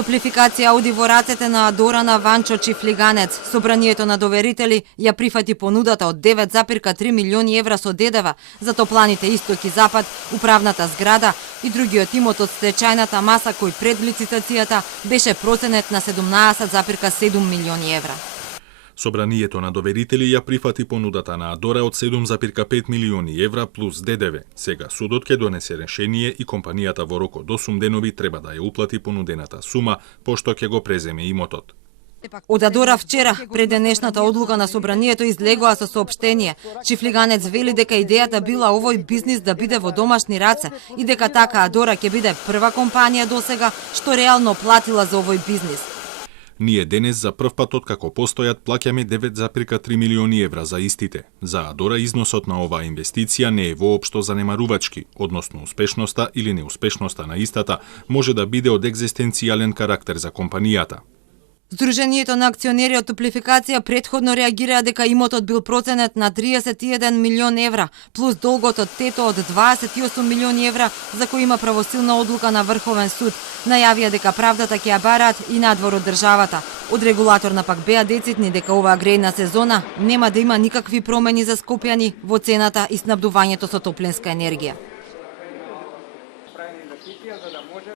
Топлификација оди во рацете на Адорана Ванчо Чифлиганец. Собранието на доверители ја прифати понудата од 9,3 милиони евра со ДДВ за топланите Исток и Запад, управната зграда и другиот имот од стечајната маса кој пред лицитацијата беше проценет на 17,7 милиони евра. Собранието на доверители ја прифати понудата на Адора од 7,5 милиони евра плюс ДДВ. Сега судот ќе донесе решение и компанијата во рок од 8 денови треба да ја уплати понудената сума, пошто ќе го преземе имотот. Од Адора вчера, пред денешната одлука на собранието, излегоа со соопштение. Чифлиганец вели дека идејата била овој бизнис да биде во домашни раце и дека така Адора ќе биде прва компанија досега што реално платила за овој бизнис. Ние денес за прв пат откако постојат плаќаме 9,3 милиони евра за истите. За Адора износот на оваа инвестиција не е воопшто занемарувачки, односно успешноста или неуспешноста на истата може да биде од екзистенцијален карактер за компанијата. Сдруженијето на акционери од Топлификација претходно реагираа дека имотот бил проценет на 31 милион евра, плюс долгот од тето од 28 милиони евра, за кој има правосилна одлука на Врховен суд. Најавија дека правдата ќе ја бараат и надвор од државата. Од регулаторна пак беа децитни дека оваа грејна сезона нема да има никакви промени за скопјани во цената и снабдувањето со топлинска енергија.